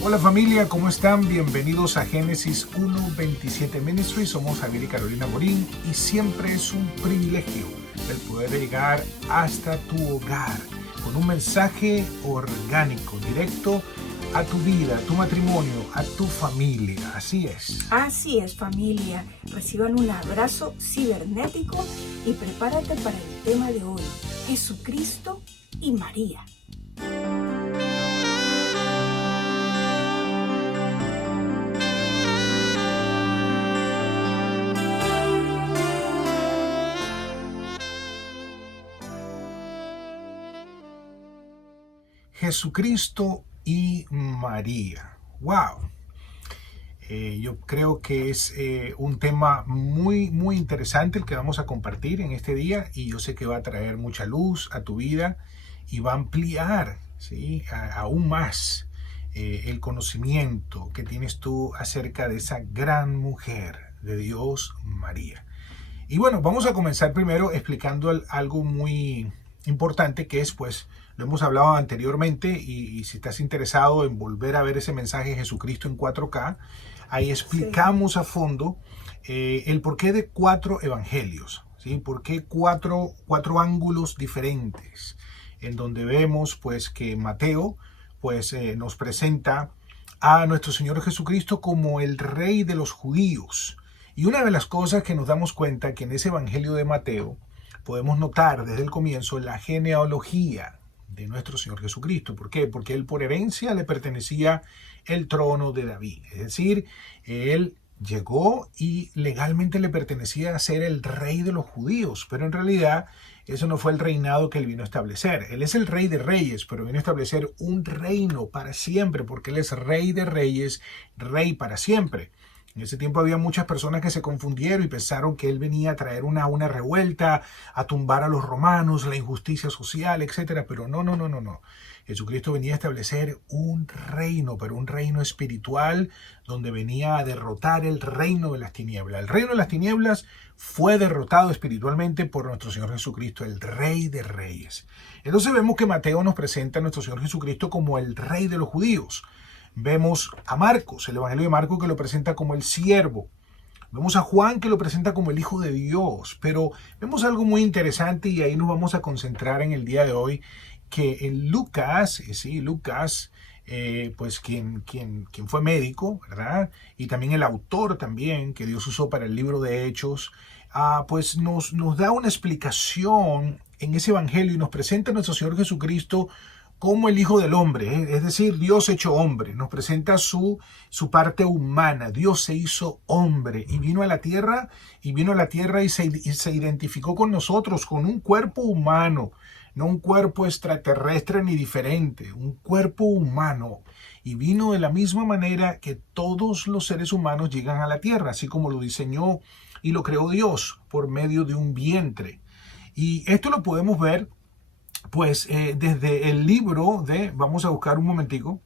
Hola familia, ¿cómo están? Bienvenidos a Génesis 1:27 Ministry. Somos Javier y Carolina Morín y siempre es un privilegio el poder llegar hasta tu hogar con un mensaje orgánico, directo a tu vida, a tu matrimonio, a tu familia. Así es. Así es, familia. Reciban un abrazo cibernético y prepárate para el tema de hoy, Jesucristo y María. Jesucristo y María. ¡Wow! Yo creo que es un tema muy interesante el que vamos a compartir en este día, y yo sé que va a traer mucha luz a tu vida y va a ampliar, ¿sí?, aún más el conocimiento que tienes tú acerca de esa gran mujer de Dios, María. Y bueno, vamos a comenzar primero explicando algo muy importante, que es, pues, lo hemos hablado anteriormente, y si estás interesado en volver a ver ese mensaje Jesucristo en 4K, ahí explicamos a fondo el porqué de 4 evangelios, ¿sí? ¿Por qué cuatro ángulos diferentes? En donde vemos, pues, que Mateo, pues, nos presenta a nuestro Señor Jesucristo como el Rey de los judíos. Y una de las cosas que nos damos cuenta que en ese Evangelio de Mateo podemos notar desde el comienzo la genealogía de nuestro Señor Jesucristo. ¿Por qué? Porque él por herencia le pertenecía el trono de David. Es decir, él llegó y legalmente le pertenecía a ser el rey de los judíos, pero en realidad eso no fue el reinado que él vino a establecer. Él es el rey de reyes, pero vino a establecer un reino para siempre, porque él es rey de reyes, rey para siempre. En ese tiempo había muchas personas que se confundieron y pensaron que él venía a traer una revuelta, a tumbar a los romanos, la injusticia social, etc. Pero no. Jesucristo venía a establecer un reino, pero un reino espiritual, donde venía a derrotar el reino de las tinieblas. El reino de las tinieblas fue derrotado espiritualmente por nuestro Señor Jesucristo, el Rey de Reyes. Entonces vemos que Mateo nos presenta a nuestro Señor Jesucristo como el Rey de los judíos. Vemos a Marcos, el Evangelio de Marcos, que lo presenta como el siervo. Vemos a Juan, que lo presenta como el Hijo de Dios. Pero vemos algo muy interesante, y ahí nos vamos a concentrar en el día de hoy, que en Lucas, pues quien fue médico, ¿verdad? Y también el autor también, que Dios usó para el libro de Hechos, pues nos da una explicación en ese Evangelio y nos presenta a nuestro Señor Jesucristo como el Hijo del Hombre, es decir, Dios hecho hombre. Nos presenta su parte humana. Dios se hizo hombre y vino a la tierra, y se identificó con nosotros, con un cuerpo humano, no un cuerpo extraterrestre ni diferente, un cuerpo humano. Y vino de la misma manera que todos los seres humanos llegan a la tierra, así como lo diseñó y lo creó Dios por medio de un vientre. Y esto lo podemos ver, pues, desde el libro vamos a buscar un momentico,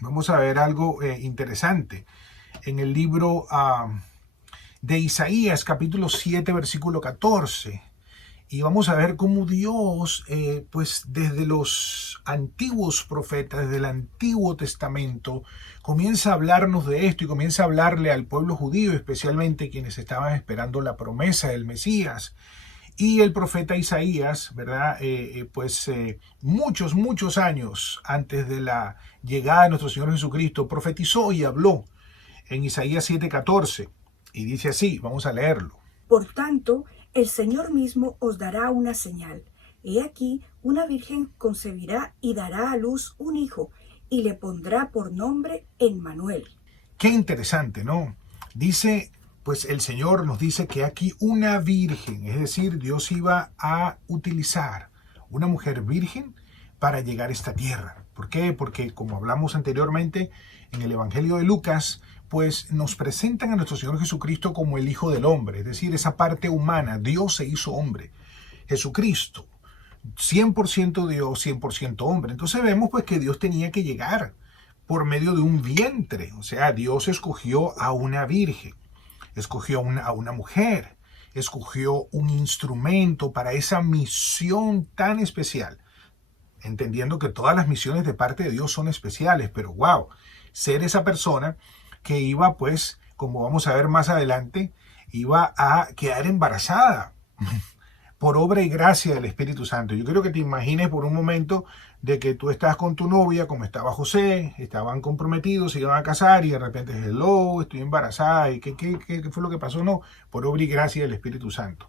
vamos a ver algo interesante. En el libro de Isaías, capítulo 7, versículo 14. Y vamos a ver cómo Dios, pues desde los antiguos profetas, desde el Antiguo Testamento, comienza a hablarnos de esto, y comienza a hablarle al pueblo judío, especialmente quienes estaban esperando la promesa del Mesías. Y el profeta Isaías, ¿verdad? Muchos años antes de la llegada de nuestro Señor Jesucristo, profetizó y habló en Isaías 7:14. Y dice así, vamos a leerlo. Por tanto, el Señor mismo os dará una señal. He aquí, una virgen concebirá y dará a luz un hijo, y le pondrá por nombre Emmanuel. Qué interesante, ¿no? Dice, pues el Señor nos dice que aquí una virgen, es decir, Dios iba a utilizar una mujer virgen para llegar a esta tierra. ¿Por qué? Porque, como hablamos anteriormente en el Evangelio de Lucas, pues nos presentan a nuestro Señor Jesucristo como el Hijo del Hombre, es decir, esa parte humana. Dios se hizo hombre. Jesucristo, 100% Dios, 100% hombre. Entonces vemos, pues, que Dios tenía que llegar por medio de un vientre. O sea, Dios escogió a una virgen, escogió a una mujer, escogió un instrumento para esa misión tan especial entendiendo que todas las misiones de parte de Dios son especiales, pero wow, ser esa persona que iba, pues, como vamos a ver más adelante, iba a quedar embarazada por obra y gracia del Espíritu Santo. Yo quiero que te imagines por un momento de que tú estás con tu novia, como estaba José, estaban comprometidos, se iban a casar y de repente, hello, estoy embarazada, ¿y qué fue lo que pasó? No, por obra y gracia del Espíritu Santo.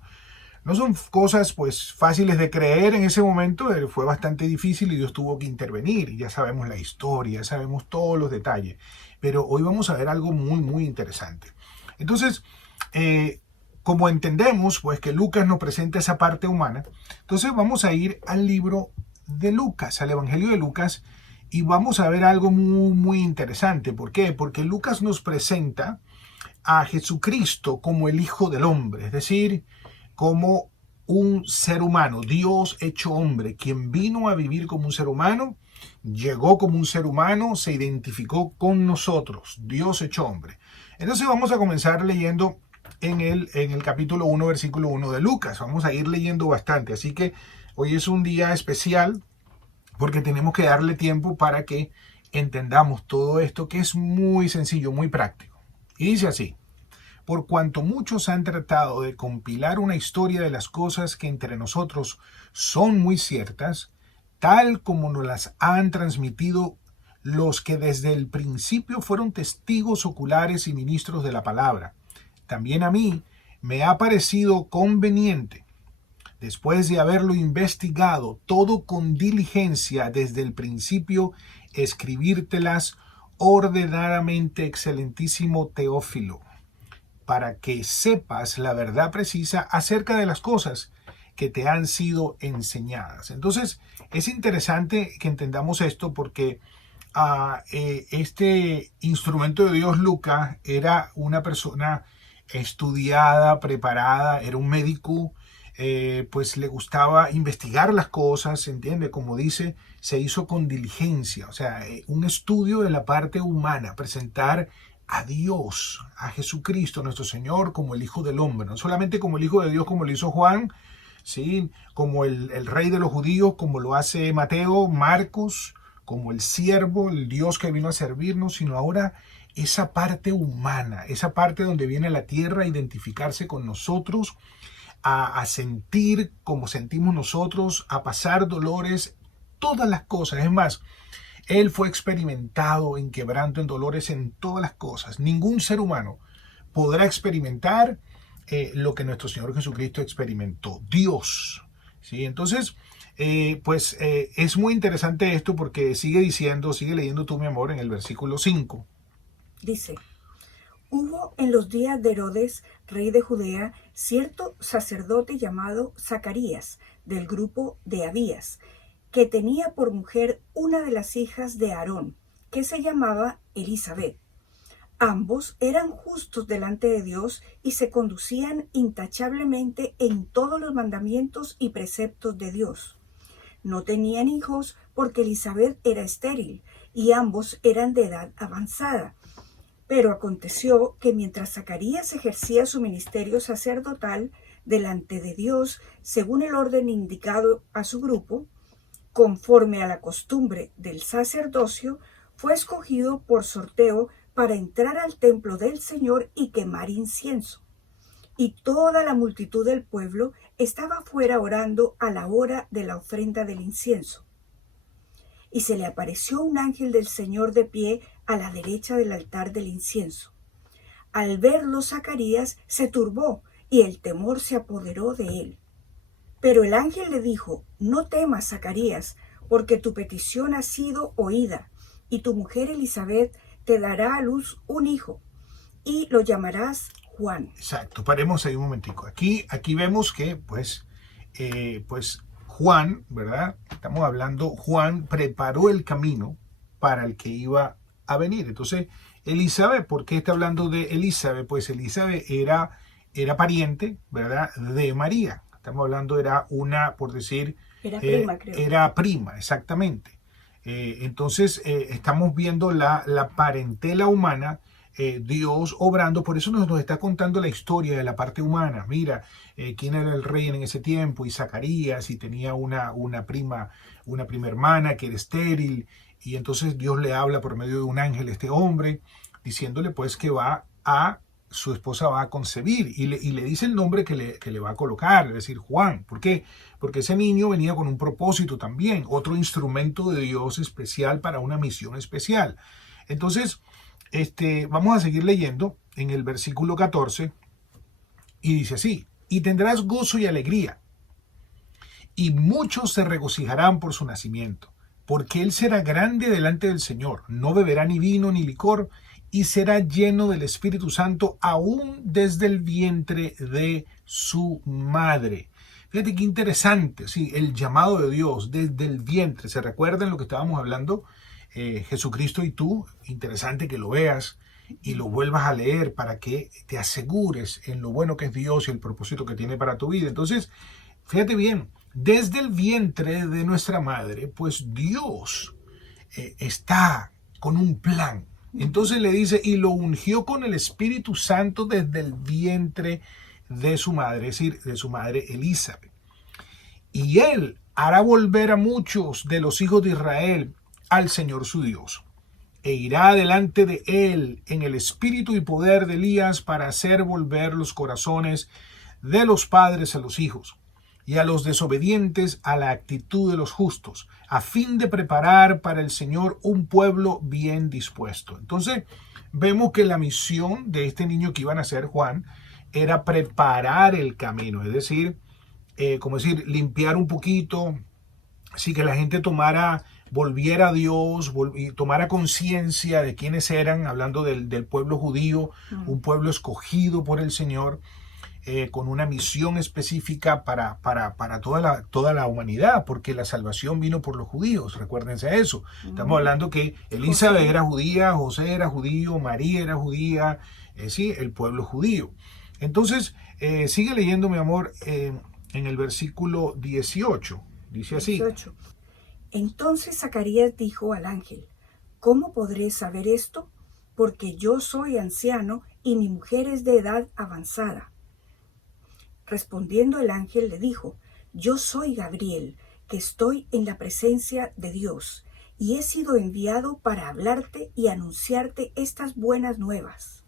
No son cosas pues fáciles de creer en ese momento, fue bastante difícil y Dios tuvo que intervenir. Ya sabemos la historia, ya sabemos todos los detalles, pero hoy vamos a ver algo muy interesante. Entonces, como entendemos pues que Lucas nos presenta esa parte humana, entonces vamos a ir al libro de Lucas, al Evangelio de Lucas, y vamos a ver algo muy interesante. ¿Por qué? Porque Lucas nos presenta a Jesucristo como el Hijo del Hombre, es decir, como un ser humano, Dios hecho hombre, quien vino a vivir como un ser humano, llegó como un ser humano, se identificó con nosotros, Dios hecho hombre. Entonces vamos a comenzar leyendo en el capítulo 1, versículo 1 de Lucas. Vamos a ir leyendo bastante, así que hoy es un día especial porque tenemos que darle tiempo para que entendamos todo esto, que es muy sencillo, muy práctico. Y dice así: por cuanto muchos han tratado de compilar una historia de las cosas que entre nosotros son muy ciertas, tal como nos las han transmitido los que desde el principio fueron testigos oculares y ministros de la palabra. También a mí me ha parecido conveniente, después de haberlo investigado todo con diligencia desde el principio, escribírtelas ordenadamente, excelentísimo Teófilo, para que sepas la verdad precisa acerca de las cosas que te han sido enseñadas. Entonces, es interesante que entendamos esto porque este instrumento de Dios, Lucas, era una persona estudiada, preparada, era un médico, pues le gustaba investigar las cosas, ¿se entiende? Como dice, se hizo con diligencia, o sea, un estudio de la parte humana, presentar a Dios, a Jesucristo, nuestro Señor, como el Hijo del Hombre, no solamente como el Hijo de Dios, como lo hizo Juan, ¿sí? Como el Rey de los judíos, como lo hace Mateo, Marcos, como el siervo, el Dios que vino a servirnos, sino ahora esa parte humana, esa parte donde viene a la tierra a identificarse con nosotros, a sentir como sentimos nosotros, a pasar dolores, todas las cosas. Es más, Él fue experimentado en quebranto, en dolores, en todas las cosas. Ningún ser humano podrá experimentar lo que nuestro Señor Jesucristo experimentó. Dios. ¿Sí? Entonces, es muy interesante esto porque sigue diciendo, sigue leyendo tú, mi amor, en el versículo 5. Dice: hubo en los días de Herodes, rey de Judea, cierto sacerdote llamado Zacarías, del grupo de Abías, que tenía por mujer una de las hijas de Aarón, que se llamaba Elisabet. Ambos eran justos delante de Dios y se conducían intachablemente en todos los mandamientos y preceptos de Dios. No tenían hijos porque Elisabet era estéril y ambos eran de edad avanzada. Pero aconteció que mientras Zacarías ejercía su ministerio sacerdotal delante de Dios, según el orden indicado a su grupo, conforme a la costumbre del sacerdocio, fue escogido por sorteo para entrar al templo del Señor y quemar incienso. Y toda la multitud del pueblo estaba fuera orando a la hora de la ofrenda del incienso. Y se le apareció un ángel del Señor de pie a la derecha del altar del incienso. Al verlo, Zacarías se turbó y el temor se apoderó de él. Pero el ángel le dijo: no temas, Zacarías, porque tu petición ha sido oída, y tu mujer Elisabet te dará a luz un hijo, y lo llamarás Juan. Exacto, paremos ahí un momentico. Aquí vemos que, pues Juan, ¿verdad? Estamos hablando, Juan preparó el camino para el que iba a venir. Entonces, Elizabeth, ¿por qué está hablando de Elizabeth? Pues Elizabeth era pariente, ¿verdad?, de María. Estamos hablando, era una, por decir, Era prima, creo. Era prima, exactamente. Entonces, estamos viendo la parentela humana Dios obrando. Por eso nos está contando la historia de la parte humana. Mira, quién era el rey en ese tiempo, y Zacarías, y tenía una prima hermana que era estéril, y entonces Dios le habla por medio de un ángel a este hombre, diciéndole pues que su esposa va a concebir, y le dice el nombre que le va a colocar, es decir, Juan. ¿Por qué? Porque ese niño venía con un propósito también, otro instrumento de Dios especial para una misión especial. Entonces, vamos a seguir leyendo en el versículo 14, y dice así: y tendrás gozo y alegría, y muchos se regocijarán por su nacimiento, porque él será grande delante del Señor, no beberá ni vino ni licor, y será lleno del Espíritu Santo aún desde el vientre de su madre. Fíjate qué interesante, sí, el llamado de Dios desde el vientre. ¿Se recuerdan lo que estábamos hablando? Jesucristo y tú. Interesante que lo veas y lo vuelvas a leer para que te asegures en lo bueno que es Dios y el propósito que tiene para tu vida. Entonces, fíjate bien, desde el vientre de nuestra madre, pues Dios está con un plan. Entonces le dice, y lo ungió con el Espíritu Santo desde el vientre de su madre, es decir, de su madre Elizabeth. Y él hará volver a muchos de los hijos de Israel al Señor su Dios, e irá delante de él en el espíritu y poder de Elías para hacer volver los corazones de los padres a los hijos, y a los desobedientes a la actitud de los justos, a fin de preparar para el Señor un pueblo bien dispuesto. Entonces, vemos que la misión de este niño que iba a nacer, Juan, era preparar el camino, es decir, limpiar un poquito, así que la gente volviera a Dios, y tomara conciencia de quiénes eran, hablando del pueblo judío, un pueblo escogido por el Señor, con una misión específica para toda la humanidad, porque la salvación vino por los judíos, recuérdense eso. Estamos hablando que Elizabeth era judía, José era judío, María era judía, sí, el pueblo judío. Entonces, sigue leyendo, mi amor, en el versículo 18, dice así. 18. Entonces Zacarías dijo al ángel: ¿cómo podré saber esto? Porque yo soy anciano y mi mujer es de edad avanzada. Respondiendo el ángel le dijo: yo soy Gabriel, que estoy en la presencia de Dios, y he sido enviado para hablarte y anunciarte estas buenas nuevas.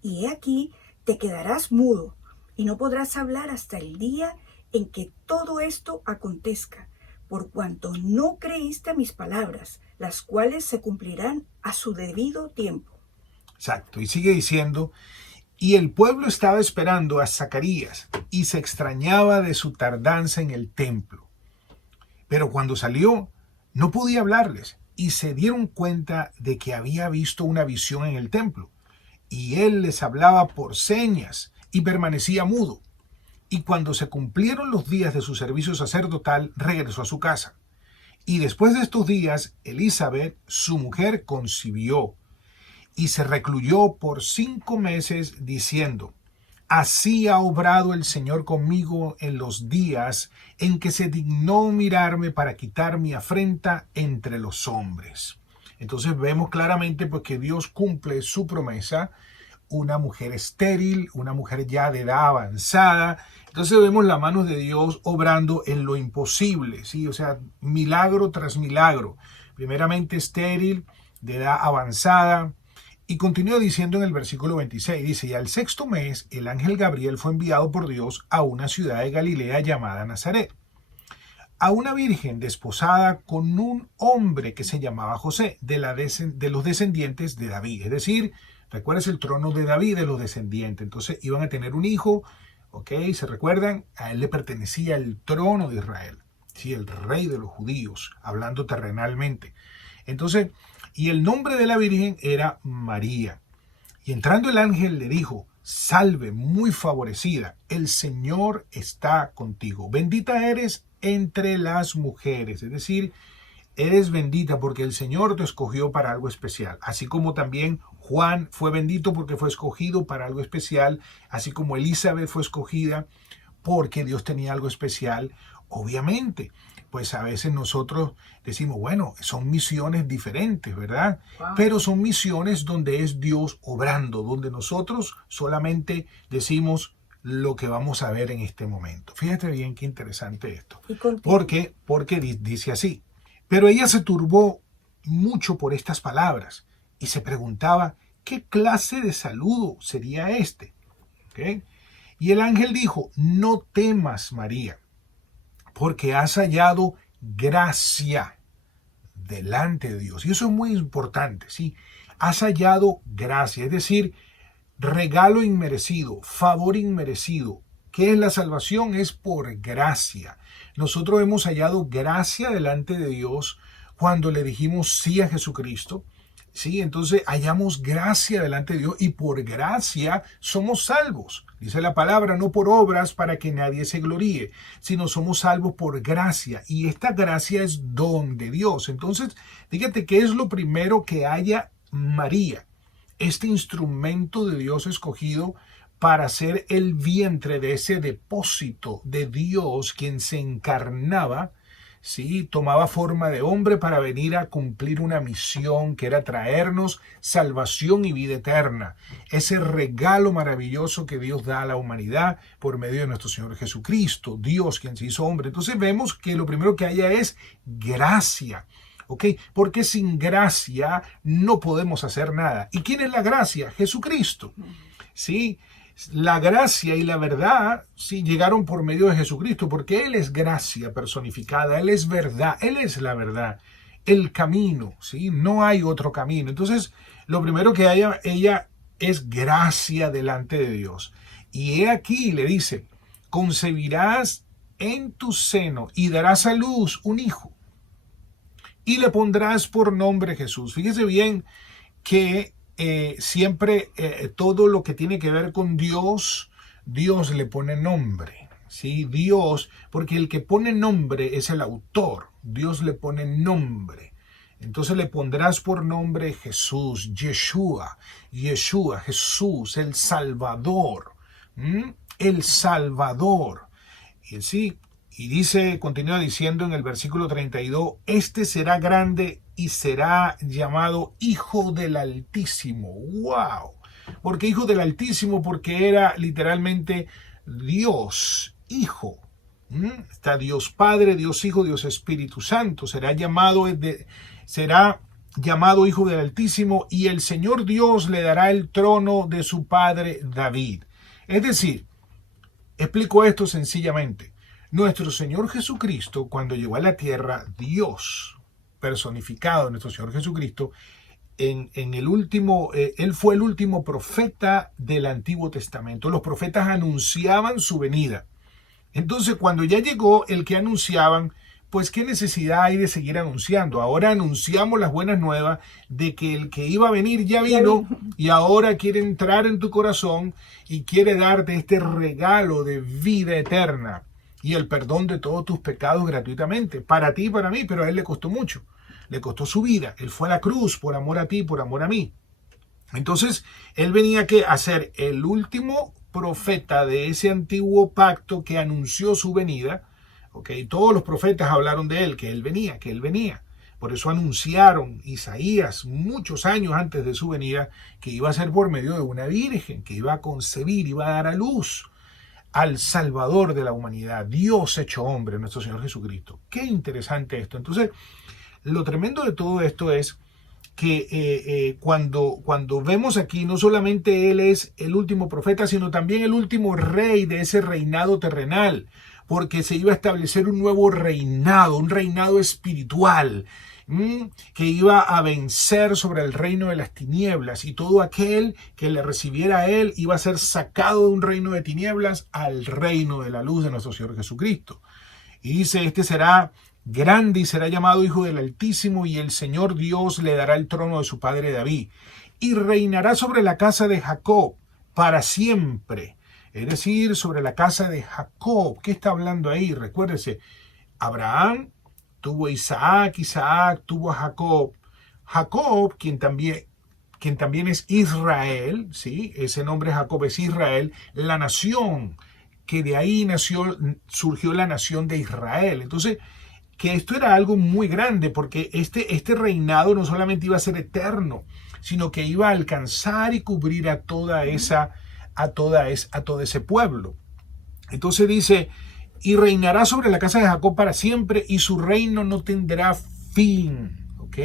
Y he aquí, te quedarás mudo, y no podrás hablar hasta el día en que todo esto acontezca, por cuanto no creíste a mis palabras, las cuales se cumplirán a su debido tiempo. Exacto, y sigue diciendo: y el pueblo estaba esperando a Zacarías y se extrañaba de su tardanza en el templo. Pero cuando salió, no podía hablarles, y se dieron cuenta de que había visto una visión en el templo. Y él les hablaba por señas y permanecía mudo. Y cuando se cumplieron los días de su servicio sacerdotal, regresó a su casa. Y después de estos días, Elizabeth, su mujer, concibió y se recluyó por 5 meses, diciendo: así ha obrado el Señor conmigo en los días en que se dignó mirarme para quitar mi afrenta entre los hombres. Entonces vemos claramente pues, que Dios cumple su promesa. Una mujer estéril, una mujer ya de edad avanzada. Entonces vemos la mano de Dios obrando en lo imposible, ¿sí? O sea, milagro tras milagro. Primeramente estéril, de edad avanzada. Y continúa diciendo en el versículo 26, dice: y al 6º mes el ángel Gabriel fue enviado por Dios a una ciudad de Galilea llamada Nazaret, a una virgen desposada con un hombre que se llamaba José, de los descendientes de David. Es decir, recuerdas el trono de David, de los descendientes. Entonces iban a tener un hijo, ¿ok? ¿Se recuerdan? A él le pertenecía el trono de Israel, ¿sí? El rey de los judíos, hablando terrenalmente. Entonces, y el nombre de la virgen era María. Y entrando el ángel le dijo: salve, muy favorecida, el Señor está contigo. Bendita eres entre las mujeres. Es decir, eres bendita porque el Señor te escogió para algo especial. Así como también Juan fue bendito porque fue escogido para algo especial. Así como Elizabeth fue escogida porque Dios tenía algo especial. Obviamente, pues a veces nosotros decimos, bueno, son misiones diferentes, ¿verdad? Wow. Pero son misiones donde es Dios obrando, donde nosotros solamente decimos lo que vamos a ver en este momento. Fíjate bien qué interesante esto. Porque dice así, pero ella se turbó mucho por estas palabras y se preguntaba, ¿qué clase de saludo sería este? ¿Okay? Y el ángel dijo, no temas, María, porque has hallado gracia delante de Dios. Y eso es muy importante, ¿sí? Has hallado gracia, es decir, regalo inmerecido, favor inmerecido. ¿Qué es la salvación? Es por gracia. Nosotros hemos hallado gracia delante de Dios cuando le dijimos sí a Jesucristo. Sí, entonces hallamos gracia delante de Dios y por gracia somos salvos. Dice la palabra, no por obras para que nadie se gloríe, sino somos salvos por gracia. Y esta gracia es don de Dios. Entonces, fíjate qué es lo primero que haya María, este instrumento de Dios escogido para ser el vientre de ese depósito de Dios, quien se encarnaba. Sí, tomaba forma de hombre para venir a cumplir una misión que era traernos salvación y vida eterna. Ese regalo maravilloso que Dios da a la humanidad por medio de nuestro Señor Jesucristo, Dios quien se hizo hombre. Entonces vemos que lo primero que haya es gracia. ¿Ok? Porque sin gracia no podemos hacer nada. ¿Y quién es la gracia? Jesucristo. ¿Sí? La gracia y la verdad sí llegaron por medio de Jesucristo, porque Él es gracia personificada, Él es verdad, Él es la verdad, el camino, ¿sí? No hay otro camino. Entonces, lo primero que haya ella es gracia delante de Dios. Y he aquí, le dice, concebirás en tu seno y darás a luz un hijo y le pondrás por nombre Jesús. Fíjese bien que siempre todo lo que tiene que ver con Dios, Dios le pone nombre, ¿sí? Dios, porque el que pone nombre es el autor, Dios le pone nombre. Entonces le pondrás por nombre Jesús, Yeshua, Jesús, el Salvador, el Salvador. Y sí, y dice, continúa diciendo en el versículo 32, este será grande y será llamado Hijo del Altísimo. ¡Wow! ¿Por qué Hijo del Altísimo? Porque era literalmente Dios, Hijo. Está Dios Padre, Dios Hijo, Dios Espíritu Santo. Será llamado Hijo del Altísimo y el Señor Dios le dará el trono de su padre David. Es decir, explico esto sencillamente. Nuestro Señor Jesucristo, cuando llegó a la tierra, Dios personificado, nuestro Señor Jesucristo, en el último, Él fue el último profeta del Antiguo Testamento. Los profetas anunciaban su venida. Entonces, cuando ya llegó el que anunciaban, pues qué necesidad hay de seguir anunciando. Ahora anunciamos las buenas nuevas de que el que iba a venir ya vino y ahora quiere entrar en tu corazón y quiere darte este regalo de vida eterna y el perdón de todos tus pecados gratuitamente, para ti y para mí, pero a Él le costó mucho, le costó su vida, Él fue a la cruz por amor a ti, por amor a mí. Entonces, Él venía a ser el último profeta de ese antiguo pacto que anunció su venida, ¿okay? Todos los profetas hablaron de Él, que Él venía, que Él venía. Por eso anunciaron Isaías muchos años antes de su venida que iba a ser por medio de una virgen, que iba a concebir, iba a dar a luz al Salvador de la humanidad, Dios hecho hombre, nuestro Señor Jesucristo. Qué interesante esto. Entonces, lo tremendo de todo esto es que cuando vemos aquí, no solamente Él es el último profeta, sino también el último rey de ese reinado terrenal, porque se iba a establecer un nuevo reinado, un reinado espiritual, que iba a vencer sobre el reino de las tinieblas, y todo aquel que le recibiera a Él iba a ser sacado de un reino de tinieblas al reino de la luz de nuestro Señor Jesucristo. Y dice, este será grande y será llamado Hijo del Altísimo, y el Señor Dios le dará el trono de su padre David, y reinará sobre la casa de Jacob para siempre. Es decir, sobre la casa de Jacob. ¿Qué está hablando ahí? Recuérdese, Abraham tuvo a Isaac, Isaac tuvo a Jacob. Jacob, quien también es Israel, ¿sí? Ese nombre Jacob es Israel, la nación, que de ahí surgió la nación de Israel. Entonces, que esto era algo muy grande, porque este reinado no solamente iba a ser eterno, sino que iba a alcanzar y cubrir a todo ese pueblo. Entonces dice, y reinará sobre la casa de Jacob para siempre, y su reino no tendrá fin. ¿Ok?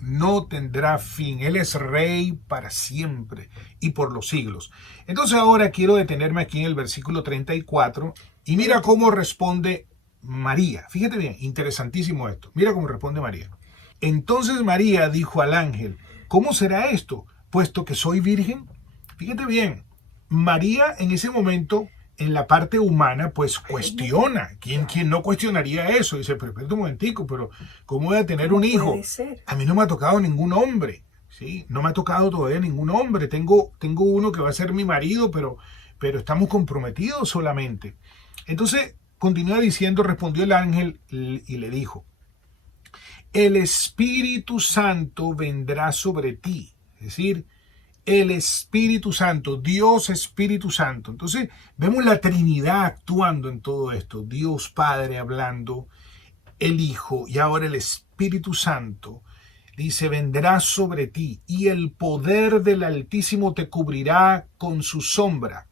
No tendrá fin. Él es rey para siempre y por los siglos. Entonces ahora quiero detenerme aquí en el versículo 34 y mira cómo responde María. Fíjate bien, interesantísimo esto. Mira cómo responde María. Entonces María dijo al ángel, ¿cómo será esto, puesto que soy virgen? Fíjate bien, María en ese momento, en la parte humana, pues cuestiona. ¿Quién no cuestionaría eso? Dice, pero espérate un momentico, pero ¿cómo voy a tener un hijo? A mí no me ha tocado ningún hombre, ¿sí? No me ha tocado todavía ningún hombre. Tengo uno que va a ser mi marido, pero estamos comprometidos solamente. Entonces, continúa diciendo, respondió el ángel y le dijo, el Espíritu Santo vendrá sobre ti. Es decir, el Espíritu Santo, Dios Espíritu Santo. Entonces vemos la Trinidad actuando en todo esto. Dios Padre hablando, el Hijo y ahora el Espíritu Santo. Dice, vendrá sobre ti y el poder del Altísimo te cubrirá con su sombra.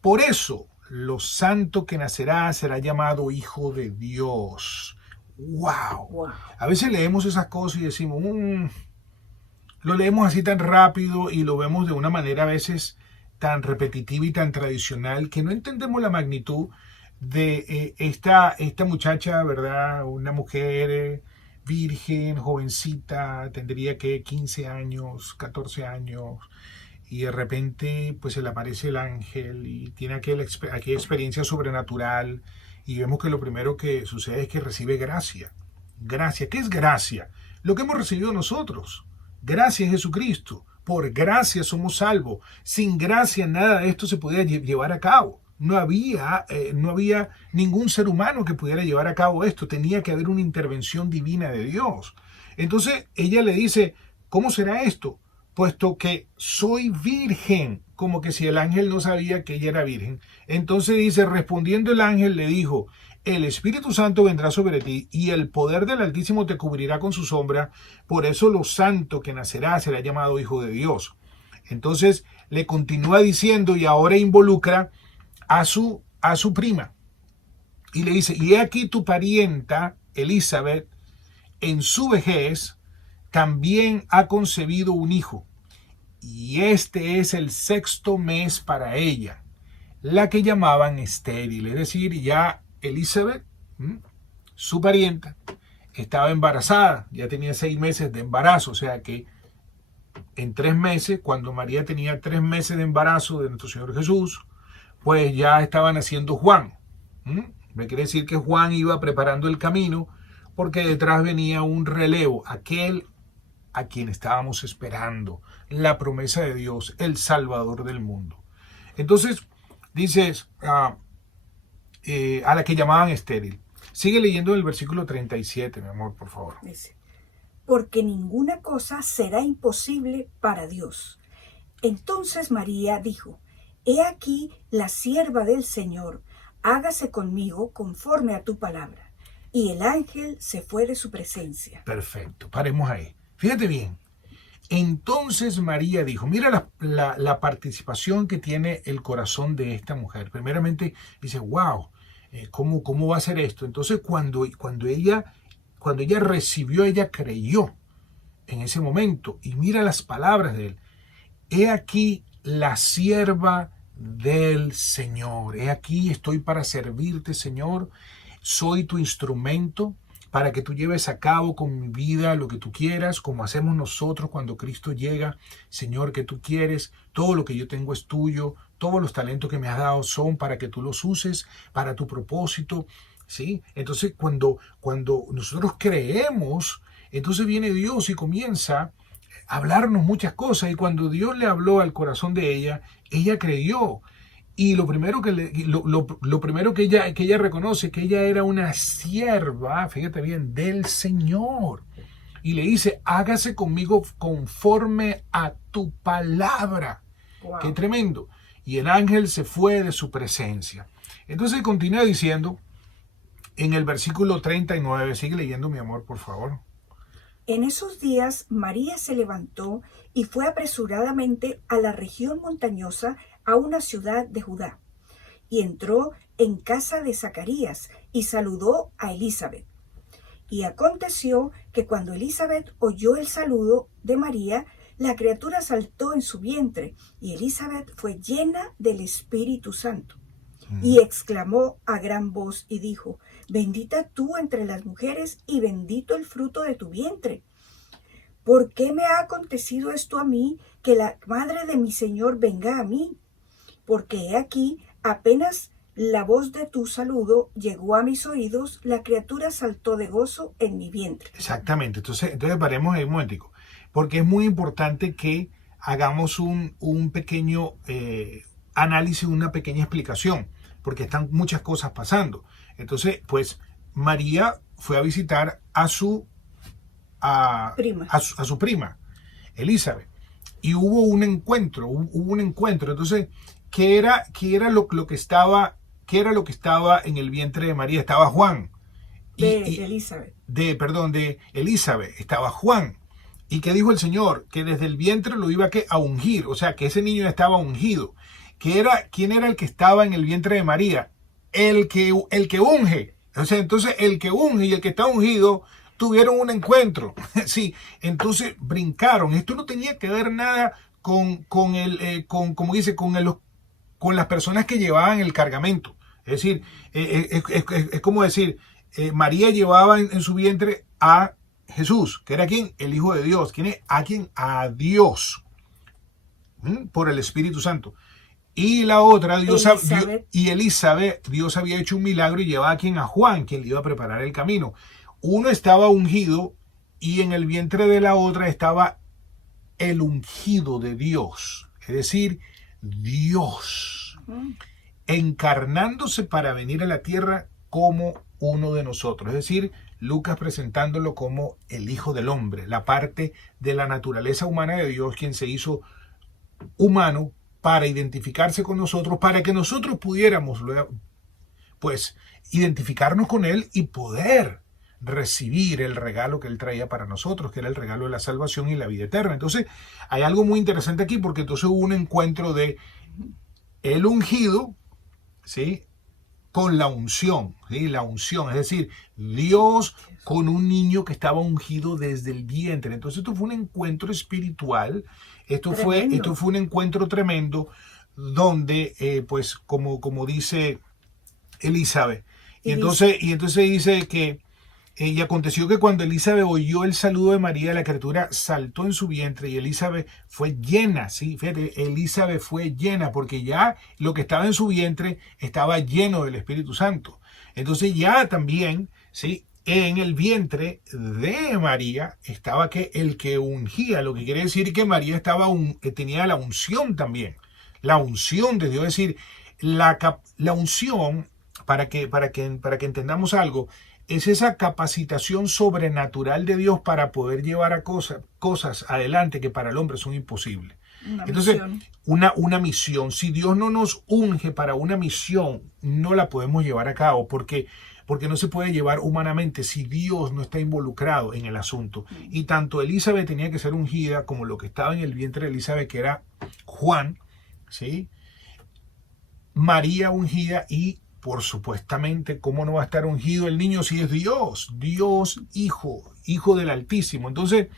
Por eso, lo santo que nacerá será llamado Hijo de Dios. ¡Wow! A veces leemos esas cosas y decimos, lo leemos así tan rápido y lo vemos de una manera a veces tan repetitiva y tan tradicional que no entendemos la magnitud de esta muchacha, ¿verdad? Una mujer virgen, jovencita, tendría que 15 años, 14 años, y de repente pues se le aparece el ángel y tiene aquella experiencia sobrenatural y vemos que lo primero que sucede es que recibe gracia. Gracia, ¿qué es gracia? Lo que hemos recibido nosotros. Gracia a Jesucristo. Por gracia somos salvos. Sin gracia nada de esto se podía llevar a cabo. No había ningún ser humano que pudiera llevar a cabo esto. Tenía que haber una intervención divina de Dios. Entonces ella le dice, ¿cómo será esto? Puesto que soy virgen, como que si el ángel no sabía que ella era virgen. Entonces dice, respondiendo el ángel le dijo, el Espíritu Santo vendrá sobre ti y el poder del Altísimo te cubrirá con su sombra. Por eso lo santo que nacerá será llamado Hijo de Dios. Entonces le continúa diciendo y ahora involucra a su prima. Y le dice, y he aquí tu parienta Elizabeth, en su vejez, también ha concebido un hijo. Y este es el 6º mes para ella, la que llamaban estéril. Es decir, ya Elizabeth, su parienta, estaba embarazada, ya tenía 6 meses de embarazo, o sea que en 3 meses, cuando María tenía 3 meses de embarazo de nuestro Señor Jesús, pues ya estaba naciendo Juan. Me quiere decir que Juan iba preparando el camino porque detrás venía un relevo, aquel a quien estábamos esperando, la promesa de Dios, el Salvador del mundo. Entonces, dices, a la que llamaban estéril. Sigue leyendo el versículo 37, mi amor, por favor. Dice, porque ninguna cosa será imposible para Dios. Entonces María dijo, he aquí la sierva del Señor, hágase conmigo conforme a tu palabra. Y el ángel se fue de su presencia. Perfecto, paremos ahí. Fíjate bien. Entonces María dijo, mira la participación que tiene el corazón de esta mujer. Primeramente dice, wow, ¿cómo va a ser esto? Entonces cuando ella recibió, ella creyó en ese momento. Y mira las palabras de él. He aquí la sierva del Señor. He aquí, estoy para servirte, Señor. Soy tu instrumento para que tú lleves a cabo con mi vida lo que tú quieras, como hacemos nosotros cuando Cristo llega. Señor, que tú quieres, todo lo que yo tengo es tuyo, todos los talentos que me has dado son para que tú los uses para tu propósito, ¿sí? Entonces, cuando nosotros creemos, entonces viene Dios y comienza a hablarnos muchas cosas, y cuando Dios le habló al corazón de ella, ella creyó. Y lo primero que ella reconoce, que ella era una sierva, fíjate bien, del Señor. Y le dice, hágase conmigo conforme a tu palabra. Wow. Qué tremendo. Y el ángel se fue de su presencia. Entonces continúa diciendo, en el versículo 39, sigue leyendo, mi amor, por favor. En esos días María se levantó y fue apresuradamente a la región montañosa, a una ciudad de Judá, y entró en casa de Zacarías y saludó a Elizabeth. Y aconteció que cuando Elizabeth oyó el saludo de María, la criatura saltó en su vientre, y Elizabeth fue llena del Espíritu Santo. Y exclamó a gran voz y dijo: Bendita tú entre las mujeres y bendito el fruto de tu vientre. ¿Por qué me ha acontecido esto a mí, que la madre de mi Señor venga a mí? Porque he aquí, apenas la voz de tu saludo llegó a mis oídos, la criatura saltó de gozo en mi vientre. Exactamente. Entonces paremos ahí un momentico, porque es muy importante que hagamos un pequeño análisis, una pequeña explicación, porque están muchas cosas pasando. Entonces, pues María fue a visitar a su prima, Elizabeth, y hubo un encuentro, Entonces, ¿qué era lo que estaba, qué era lo que estaba en el vientre de María? Estaba Juan. De Elizabeth. De Elizabeth, estaba Juan. ¿Y qué dijo el Señor? Que desde el vientre lo iba a ungir, o sea, que ese niño estaba ungido. ¿Quién era el que estaba en el vientre de María? El que unge. O sea, entonces el que unge y el que está ungido tuvieron un encuentro. Sí, entonces brincaron. Esto no tenía que ver nada con las personas que llevaban el cargamento. Es decir, es como decir, María llevaba en su vientre a Jesús, que era ¿quién? El Hijo de Dios. ¿Quién es? ¿A Dios? Por el Espíritu Santo. Y la otra, Elizabeth, Dios había hecho un milagro y llevaba a Juan, quien le iba a preparar el camino. Uno estaba ungido y en el vientre de la otra estaba el ungido de Dios. Es decir, Dios encarnándose para venir a la tierra como uno de nosotros. Es decir, Lucas presentándolo como el Hijo del Hombre, la parte de la naturaleza humana de Dios, quien se hizo humano para identificarse con nosotros, para que nosotros pudiéramos pues identificarnos con Él y poder recibir el regalo que Él traía para nosotros, que era el regalo de la salvación y la vida eterna. Entonces hay algo muy interesante aquí, porque entonces hubo un encuentro de el ungido, ¿sí?, con la unción, ¿sí? La unción, es decir, Dios con un niño que estaba ungido desde el vientre. Entonces esto fue un encuentro espiritual, esto fue un encuentro tremendo, donde, pues, como dice Elizabeth, y entonces dice que y aconteció que cuando Elizabeth oyó el saludo de María, la criatura saltó en su vientre y Elizabeth fue llena, ¿sí? Fíjate, Elizabeth fue llena porque ya lo que estaba en su vientre estaba lleno del Espíritu Santo. Entonces ya también, ¿sí?, en el vientre de María estaba el que ungía, lo que quiere decir que María tenía la unción también, la unción de Dios. Es decir, la unción, para que entendamos algo, es esa capacitación sobrenatural de Dios para poder llevar a cosas adelante que para el hombre son imposibles. Entonces, una misión. Si Dios no nos unge para una misión, no la podemos llevar a cabo, porque no se puede llevar humanamente si Dios no está involucrado en el asunto. Y tanto Elizabeth tenía que ser ungida como lo que estaba en el vientre de Elizabeth, que era Juan, ¿sí?, María ungida, y por supuestamente, ¿cómo no va a estar ungido el niño si es Dios? Dios, Hijo del Altísimo. Entonces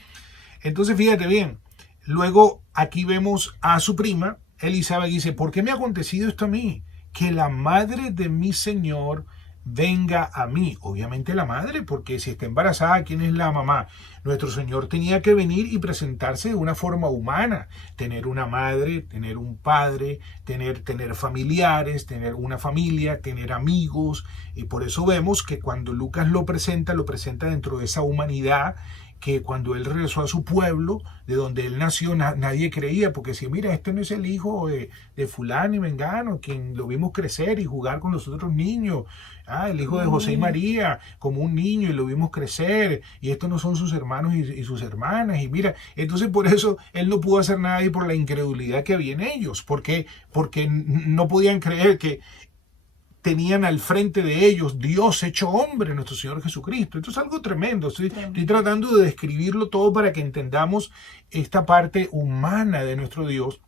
fíjate bien. Luego aquí vemos a su prima, Elizabeth, y dice: ¿por qué me ha acontecido esto a mí? Que la madre de mi Señor venga a mí. Obviamente la madre, porque si está embarazada, ¿quién es la mamá? Nuestro Señor tenía que venir y presentarse de una forma humana, tener una madre, tener un padre, tener familiares, tener una familia, tener amigos, y por eso vemos que cuando Lucas lo presenta dentro de esa humanidad, que cuando él regresó a su pueblo, de donde él nació, nadie creía, porque decía: mira, este no es el hijo de fulano y mengano, quien lo vimos crecer y jugar con los otros niños, el hijo de José y María, como un niño, y lo vimos crecer, y estos no son sus hermanos y sus hermanas, y mira, entonces por eso él no pudo hacer nada, y por la incredulidad que había en ellos, porque no podían creer que tenían al frente de ellos Dios hecho hombre, nuestro Señor Jesucristo. Esto es algo tremendo. Estoy tratando de describirlo todo para que entendamos esta parte humana de nuestro Dios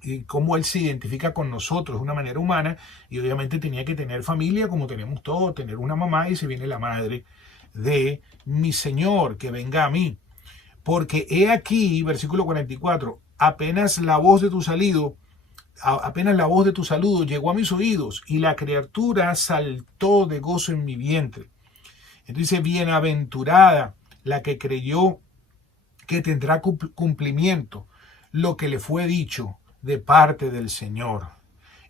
y cómo Él se identifica con nosotros de una manera humana, y obviamente tenía que tener familia como tenemos todos, tener una mamá, y se viene la madre de mi Señor, que venga a mí. Porque he aquí, versículo 44, apenas la voz de tu saludo llegó a mis oídos, y la criatura saltó de gozo en mi vientre. Entonces dice, bienaventurada la que creyó que tendrá cumplimiento lo que le fue dicho de parte del Señor.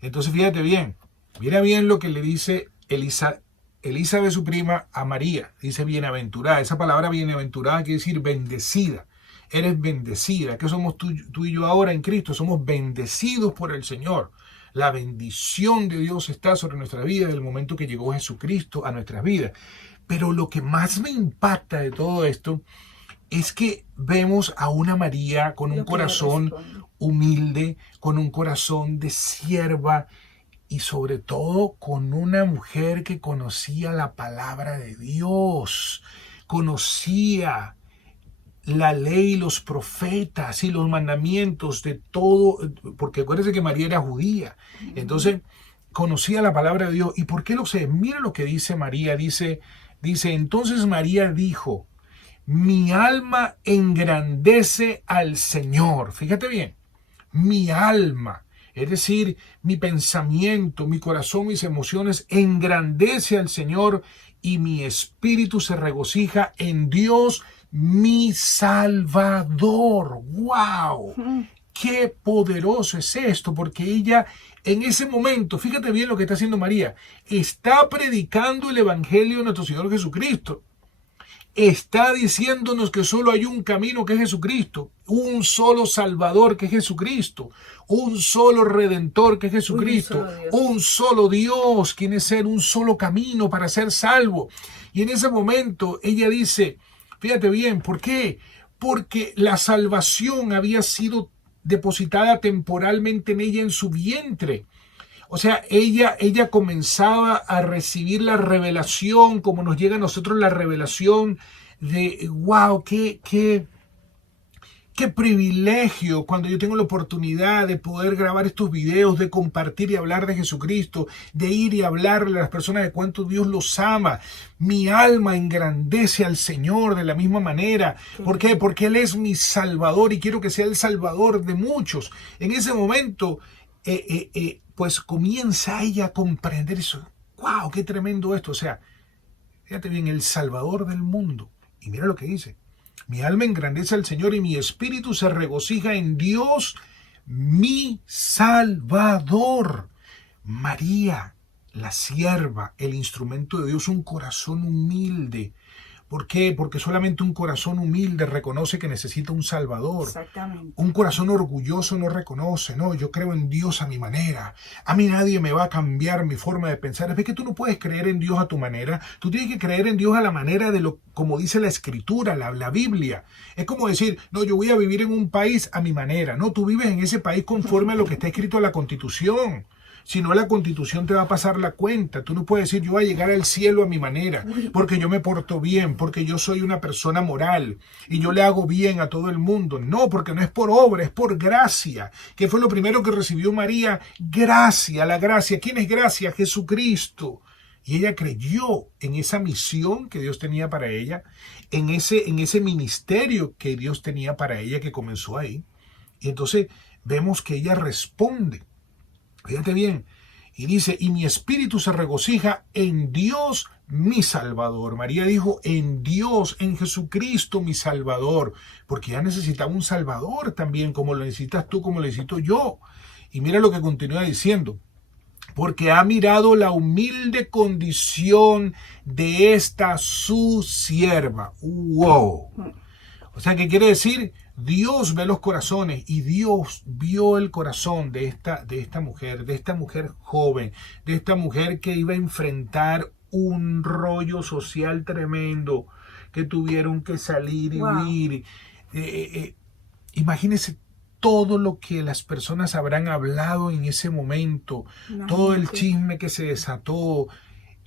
Entonces fíjate bien, mira bien lo que le dice Elizabeth, su prima, a María. Dice bienaventurada. Esa palabra bienaventurada quiere decir bendecida. Eres bendecida. ¿Qué somos tú y yo ahora en Cristo? Somos bendecidos por el Señor. La bendición de Dios está sobre nuestra vida desde el momento que llegó Jesucristo a nuestras vidas. Pero lo que más me impacta de todo esto es que vemos a una María con un corazón humilde, con un corazón de sierva, y sobre todo con una mujer que conocía la palabra de Dios, conocía la ley, los profetas y los mandamientos de todo, porque acuérdense que María era judía, entonces conocía la palabra de Dios. ¿Y por qué lo sé? Mira lo que dice María, dice, entonces María dijo, mi alma engrandece al Señor. Fíjate bien, mi alma, es decir, mi pensamiento, mi corazón, mis emociones, engrandece al Señor, y mi espíritu se regocija en Dios, mi Salvador. ¡Wow! ¡Qué poderoso es esto! Porque ella, en ese momento, fíjate bien lo que está haciendo María, está predicando el Evangelio de nuestro Señor Jesucristo. Está diciéndonos que solo hay un camino, que es Jesucristo, un solo Salvador, que es Jesucristo, un solo Redentor, que es Jesucristo, un solo Dios, quien es Él, un solo camino para ser salvo. Y en ese momento ella dice, fíjate bien, ¿por qué? Porque la salvación había sido depositada temporalmente en ella, en su vientre. O sea, ella comenzaba a recibir la revelación, como nos llega a nosotros la revelación de, wow, qué privilegio cuando yo tengo la oportunidad de poder grabar estos videos, de compartir y hablar de Jesucristo, de ir y hablarle a las personas de cuánto Dios los ama. Mi alma engrandece al Señor de la misma manera. ¿Por qué? Porque Él es mi Salvador y quiero que sea el Salvador de muchos. En ese momento, pues comienza ella a comprender eso. ¡Wow! ¡Qué tremendo esto! O sea, fíjate bien, el Salvador del mundo. Y mira lo que dice. Mi alma engrandece al Señor y mi espíritu se regocija en Dios, mi Salvador. María, la sierva, el instrumento de Dios, un corazón humilde. ¿Por qué? Porque solamente un corazón humilde reconoce que necesita un Salvador. Exactamente. Un corazón orgulloso no reconoce, no, yo creo en Dios a mi manera. A mí nadie me va a cambiar mi forma de pensar. Es que tú no puedes creer en Dios a tu manera. Tú tienes que creer en Dios a la manera de como dice la Escritura, la Biblia. Es como decir, no, yo voy a vivir en un país a mi manera. No, tú vives en ese país conforme a lo que está escrito en la Constitución. Si no, la Constitución te va a pasar la cuenta. Tú no puedes decir, yo voy a llegar al cielo a mi manera, porque yo me porto bien, porque yo soy una persona moral y yo le hago bien a todo el mundo. No, porque no es por obra, es por gracia. ¿Qué fue lo primero que recibió María? Gracia, la gracia. ¿Quién es gracia? Jesucristo. Y ella creyó en esa misión que Dios tenía para ella, en ese ministerio que Dios tenía para ella, que comenzó ahí. Y entonces vemos que ella responde. Fíjate bien, y dice, y mi espíritu se regocija en Dios mi Salvador. María dijo, en Dios, en Jesucristo mi Salvador, porque ya necesitaba un Salvador también, como lo necesitas tú, como lo necesito yo. Y mira lo que continúa diciendo, porque ha mirado la humilde condición de esta su sierva. ¡Wow! O sea, ¿qué quiere decir? Dios ve los corazones, y Dios vio el corazón de esta mujer joven, de esta mujer que iba a enfrentar un rollo social tremendo, que tuvieron que salir y huir. Imagínense todo lo que las personas habrán hablado en ese momento, todo el Imagínate. chisme que se desató,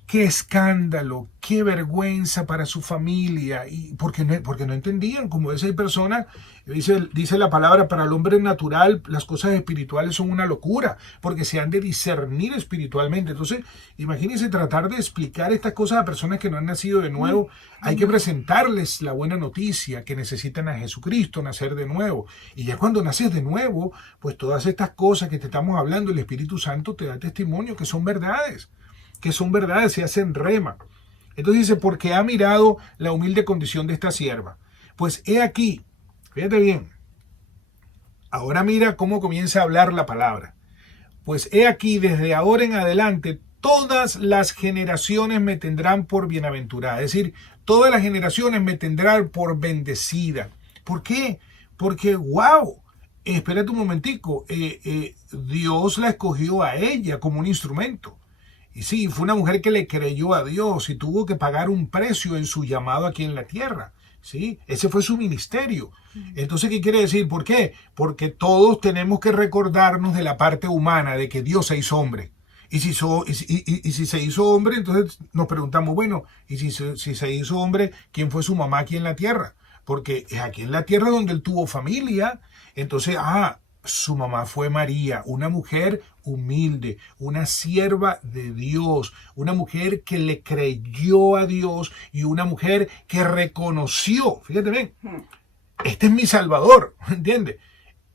qué escándalo, qué vergüenza para su familia, y porque no entendían, como dice hay personas, dice la palabra, para el hombre natural las cosas espirituales son una locura, porque se han de discernir espiritualmente. Entonces, imagínense tratar de explicar estas cosas a personas que no han nacido de nuevo. Hay que presentarles la buena noticia, que necesitan a Jesucristo, nacer de nuevo. Y ya cuando naces de nuevo, pues todas estas cosas que te estamos hablando, el Espíritu Santo te da testimonio que son verdades, se hacen rema. Entonces dice, porque ha mirado la humilde condición de esta sierva. Pues he aquí, fíjate bien, ahora mira cómo comienza a hablar la palabra. Pues he aquí, desde ahora en adelante, todas las generaciones me tendrán por bienaventurada. Es decir, todas las generaciones me tendrán por bendecida. ¿Por qué? Porque, wow, espérate un momentico, Dios la escogió a ella como un instrumento. Y sí, fue una mujer que le creyó a Dios y tuvo que pagar un precio en su llamado aquí en la tierra. ¿Sí? Ese fue su ministerio. Entonces, ¿qué quiere decir? ¿Por qué? Porque todos tenemos que recordarnos de la parte humana, de que Dios se hizo hombre. Y si se hizo hombre, entonces nos preguntamos, bueno, y si se hizo hombre, ¿quién fue su mamá aquí en la tierra? Porque es aquí en la tierra donde él tuvo familia. Entonces, su mamá fue María, una mujer humilde, una sierva de Dios, una mujer que le creyó a Dios y una mujer que reconoció, fíjate bien, este es mi Salvador, ¿entiendes?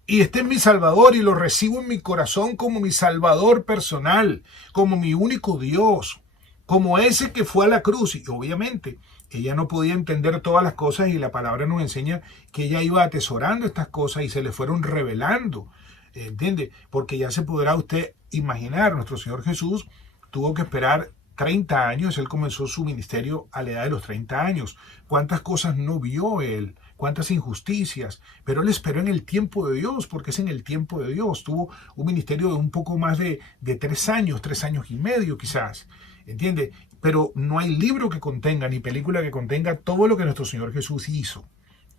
Y este es mi Salvador y lo recibo en mi corazón como mi Salvador personal, como mi único Dios, como ese que fue a la cruz. Y obviamente ella no podía entender todas las cosas y la palabra nos enseña que ella iba atesorando estas cosas y se le fueron revelando, ¿entiende? Porque ya se podrá usted imaginar, nuestro Señor Jesús tuvo que esperar 30 años, él comenzó su ministerio a la edad de los 30 años. ¿Cuántas cosas no vio él? ¿Cuántas injusticias? Pero él esperó en el tiempo de Dios, porque es en el tiempo de Dios. Tuvo un ministerio de un poco más de 3 años y medio quizás, ¿entiende? Pero no hay libro que contenga, ni película que contenga todo lo que nuestro Señor Jesús hizo.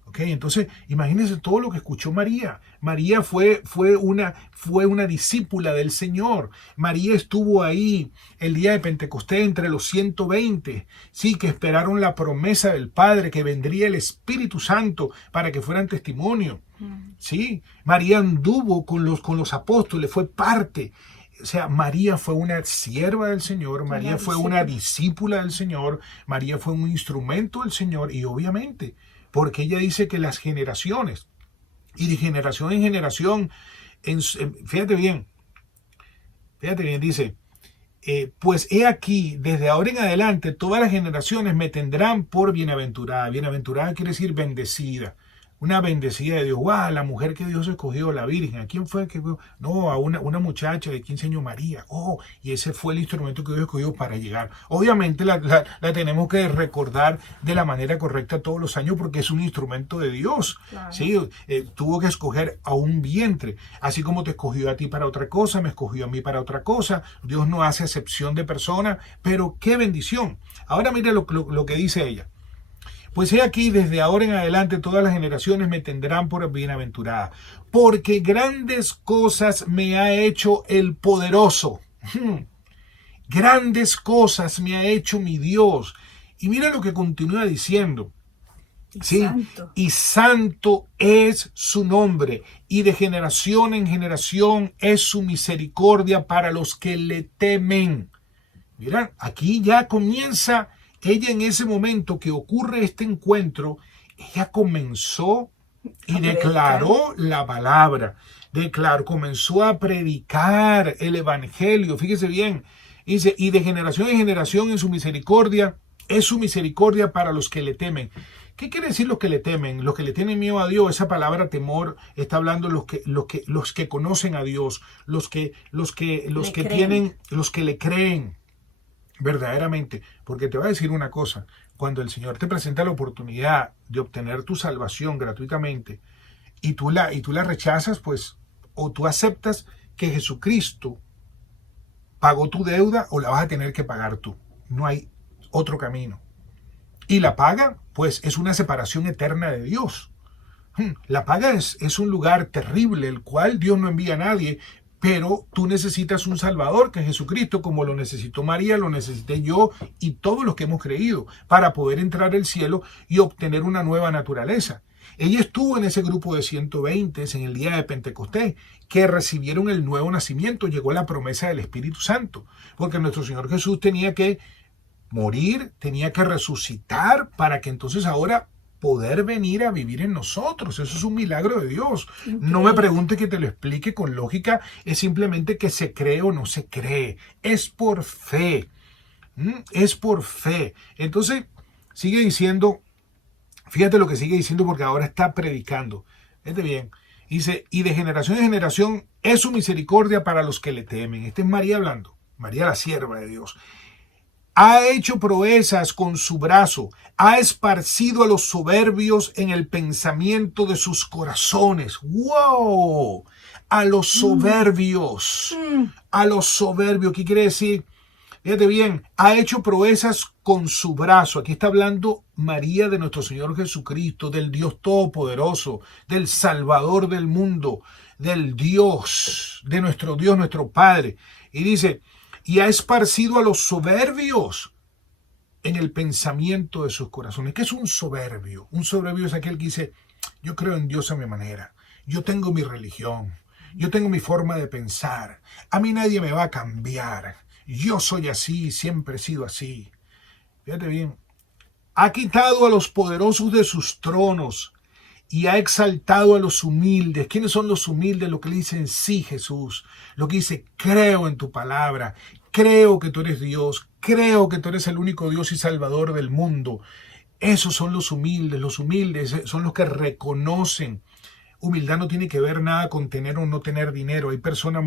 Okay, entonces, imagínense todo lo que escuchó María. María fue una discípula del Señor. María estuvo ahí el día de Pentecostés entre los 120. Sí, que esperaron la promesa del Padre, que vendría el Espíritu Santo para que fueran testimonio. Sí, María anduvo con los apóstoles, fue parte. O sea, María fue una sierva del Señor, María fue una discípula del Señor, María fue un instrumento del Señor y obviamente, porque ella dice que las generaciones, y de generación en generación, fíjate bien, dice, pues he aquí, desde ahora en adelante, todas las generaciones me tendrán por bienaventurada. Bienaventurada quiere decir bendecida. Una bendecida de Dios. ¡Wow! La mujer que Dios escogió, la Virgen. ¿A quién fue que? No, a una muchacha de 15 años, María. Oh, y ese fue el instrumento que Dios escogió para llegar. Obviamente la tenemos que recordar de la manera correcta todos los años porque es un instrumento de Dios. Claro. ¿Sí? Tuvo que escoger a un vientre. Así como te escogió a ti para otra cosa, me escogió a mí para otra cosa. Dios no hace acepción de persona, pero qué bendición. Ahora mire lo que dice ella. Pues he aquí, desde ahora en adelante todas las generaciones me tendrán por bienaventurada, porque grandes cosas me ha hecho el poderoso. Grandes cosas me ha hecho mi Dios. Y mira lo que continúa diciendo. ¿Sí? Santo. Y santo es su nombre, y de generación en generación es su misericordia para los que le temen. Mira, aquí ya comienza. Ella en ese momento que ocurre este encuentro, ella comenzó y declaró la palabra, comenzó a predicar el evangelio, fíjese bien, dice, y de generación en generación en su misericordia, es su misericordia para los que le temen. ¿Qué quiere decir los que le temen? Los que le tienen miedo a Dios. Esa palabra temor está hablando los que conocen a Dios, los que le creen. Verdaderamente, porque te voy a decir una cosa, cuando el Señor te presenta la oportunidad de obtener tu salvación gratuitamente y tú la rechazas, pues, o tú aceptas que Jesucristo pagó tu deuda o la vas a tener que pagar tú. No hay otro camino. Y la paga, pues, es una separación eterna de Dios. La paga es un lugar terrible, el cual Dios no envía a nadie, pero tú necesitas un Salvador, que es Jesucristo, como lo necesitó María, lo necesité yo y todos los que hemos creído, para poder entrar al cielo y obtener una nueva naturaleza. Ella estuvo en ese grupo de 120 en el día de Pentecostés, que recibieron el nuevo nacimiento, llegó la promesa del Espíritu Santo, porque nuestro Señor Jesús tenía que morir, tenía que resucitar para que entonces ahora poder venir a vivir en nosotros. Eso es un milagro de Dios. No me pregunte que te lo explique con lógica, es simplemente que se cree o no se cree. Es por fe. Es por fe. Entonces, sigue diciendo, fíjate lo que sigue diciendo porque ahora está predicando. Fíjate bien. Dice, y de generación en generación es su misericordia para los que le temen. Esta es María hablando. María la sierva de Dios. Ha hecho proezas con su brazo, ha esparcido a los soberbios en el pensamiento de sus corazones. ¡Wow! A los soberbios. A los soberbios. ¿Qué quiere decir? Fíjate bien, ha hecho proezas con su brazo. Aquí está hablando María de nuestro Señor Jesucristo, del Dios Todopoderoso, del Salvador del mundo, del Dios, de nuestro Dios, nuestro Padre. Y dice, y ha esparcido a los soberbios en el pensamiento de sus corazones. ¿Qué es un soberbio? Un soberbio es aquel que dice, yo creo en Dios a mi manera, yo tengo mi religión, yo tengo mi forma de pensar, a mí nadie me va a cambiar, yo soy así, siempre he sido así. Fíjate bien, ha quitado a los poderosos de sus tronos y ha exaltado a los humildes. ¿Quiénes son los humildes? Lo que le dicen sí, Jesús. Lo que dice, creo en tu palabra, creo que tú eres Dios, creo que tú eres el único Dios y Salvador del mundo. Esos son los humildes. Los humildes son los que reconocen. Humildad no tiene que ver nada con tener o no tener dinero. Hay personas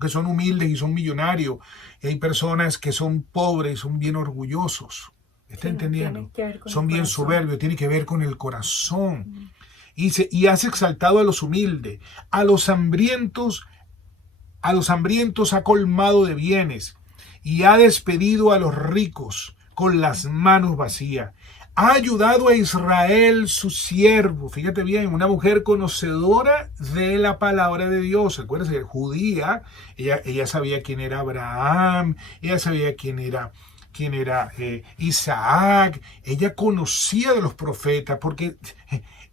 que son humildes y son millonarios. Y hay personas que son pobres y son bien orgullosos. ¿Está entendiendo? Son bien soberbios, tiene que ver con el corazón. Y has exaltado a los humildes, a los hambrientos ha colmado de bienes y ha despedido a los ricos con las manos vacías. Ha ayudado a Israel, su siervo. Fíjate bien, una mujer conocedora de la palabra de Dios. Acuérdense, judía, ella sabía quién era Abraham, ella sabía quién era Isaac. Ella conocía de los profetas porque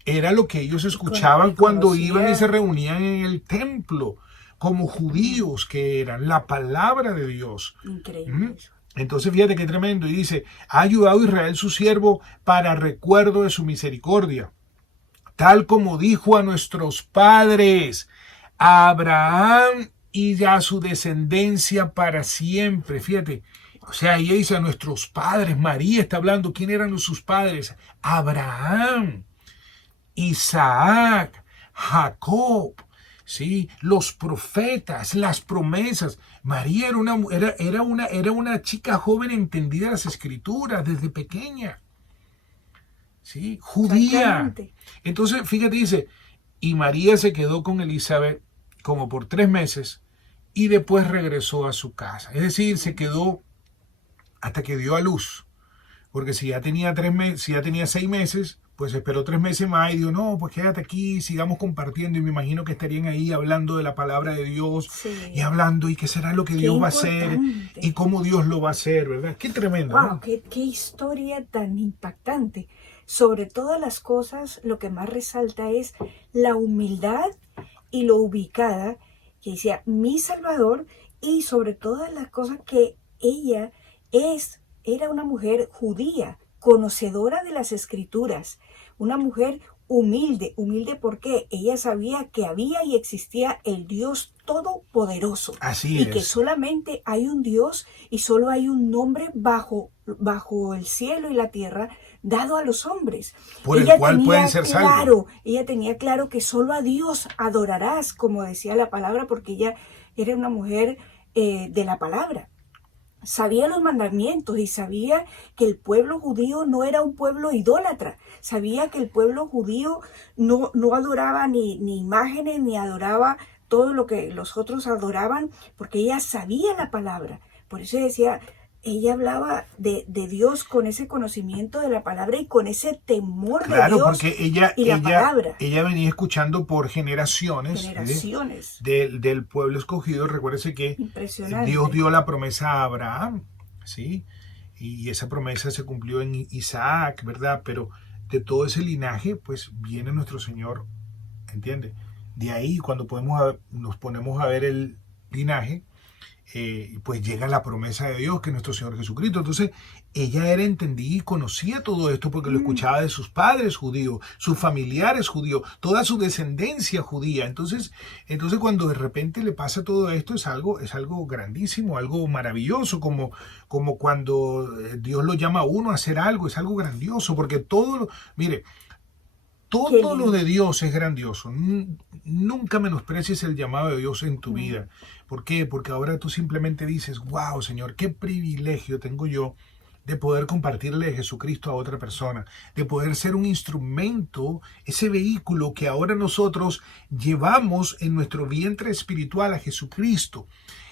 era lo que ellos escuchaban cuando iban y se reunían en el templo, como judíos que eran, la palabra de Dios. Increíble. Entonces fíjate qué tremendo. Y dice, ha ayudado a Israel su siervo para recuerdo de su misericordia, tal como dijo a nuestros padres, a Abraham y a su descendencia para siempre. Fíjate, o sea, ella dice a nuestros padres. María está hablando, ¿quién eran sus padres? Abraham, Isaac, Jacob, ¿sí? Los profetas, las promesas. María era una chica joven entendida de las escrituras desde pequeña, ¿sí? Judía. Entonces, fíjate, dice, y María se quedó con Elizabeth como por 3 meses y después regresó a su casa. Es decir, se quedó hasta que dio a luz. Porque si ya tenía 6 meses, pues esperó 3 meses más y dijo, no, pues quédate aquí, sigamos compartiendo. Y me imagino que estarían ahí hablando de la palabra de Dios, sí, y hablando, y qué será lo que Dios va a hacer, y cómo Dios lo va a hacer, ¿verdad? Qué tremendo, wow, ¿no? Qué historia tan impactante. Sobre todas las cosas, lo que más resalta es la humildad y lo ubicada, que decía, mi Salvador, y sobre todas las cosas que ella era una mujer judía, conocedora de las escrituras, una mujer humilde porque ella sabía que había y existía el Dios Todopoderoso. Así y es. Que solamente hay un Dios y solo hay un nombre bajo el cielo y la tierra dado a los hombres. Por el cual pueden ser salvos. Ella tenía claro que solo a Dios adorarás, como decía la palabra, porque ella era una mujer de la palabra. Sabía los mandamientos y sabía que el pueblo judío no era un pueblo idólatra. Sabía que el pueblo judío no adoraba ni imágenes, ni adoraba todo lo que los otros adoraban, porque ella sabía la palabra. Por eso decía, ella hablaba de Dios con ese conocimiento de la palabra y con ese temor de Claro, Dios porque y la palabra. ella venía escuchando por generaciones Generaciones. del pueblo escogido. Recuérdese que Dios Impresionante. dio la promesa a Abraham, ¿sí? Y esa promesa se cumplió en Isaac, ¿verdad? Pero de todo ese linaje, pues viene nuestro Señor, ¿entiende? De ahí, cuando nos ponemos a ver el linaje, pues llega la promesa de Dios, que es nuestro Señor Jesucristo. Entonces, ella era entendida y conocía todo esto porque lo escuchaba de sus padres judíos, sus familiares judíos, toda su descendencia judía. Entonces cuando de repente le pasa todo esto, es algo grandísimo, algo maravilloso, como cuando Dios lo llama a uno a hacer algo, es algo grandioso, porque mire, Qué todo lo lindo. de Dios es grandioso. Nunca menosprecies el llamado de Dios en tu No. vida. ¿Por qué? Porque ahora tú simplemente dices, wow, Señor, qué privilegio tengo yo de poder compartirle de Jesucristo a otra persona, de poder ser un instrumento, ese vehículo que ahora nosotros llevamos en nuestro vientre espiritual a Jesucristo